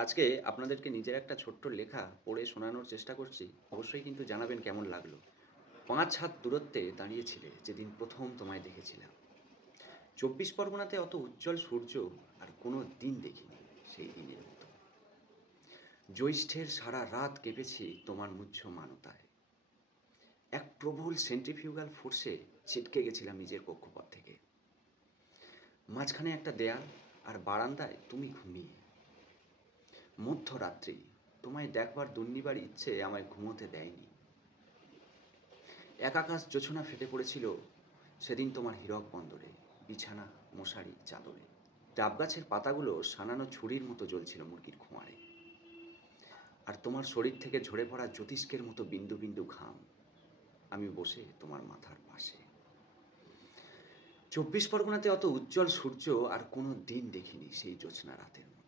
আজকে আপনাদেরকে নিজের একটা ছোট্ট লেখা পড়ে শোনানোর চেষ্টা করছি। অবশ্যই কিন্তু জানাবেন কেমন লাগলো। ৫ হাত দূরত্বে দাঁড়িয়েছিলে যেদিন ১ম তোমায় দেখেছিলাম। ২৪ পরগনাতে অত উজ্জ্বল সূর্য আর কোনো দিন দেখিনি সেই দিনের মতো। জ্যৈষ্ঠের সারা রাত কেঁপেছি তোমার মুহ্যমানতায়। এক প্রবল সেন্ট্রিফিউগাল ফোর্সে ছিটকে গেছিলাম নিজের কক্ষপথ থেকে। মাঝখানে একটা দেয়াল আর বারান্দায় তুমি ঘুমিয়ে। মধ্যরাত্রি তোমায় দেখবার দুর্নিবার ইচ্ছে আমায় ঘুমোতে দেয়নি। এক আকাশ জোছনা ফেটে পড়েছিল সেদিন তোমার হীরক বন্দরে, বিছানা, মশারি, চাদরে। ডাব গাছের পাতাগুলো সানানো ছুরির মতো জ্বলছিল মুরগির খোঁয়ারে। আর তোমার শরীর থেকে ঝরে পড়া জ্যোতিষ্কের মতো বিন্দু বিন্দু ঘাম। আমি বসে তোমার মাথার পাশে। ২৪ পরগনাতে অত উজ্জ্বল সূর্য আর কোনো দিন দেখিনি সেই জ্যোৎস্না রাতের মতো।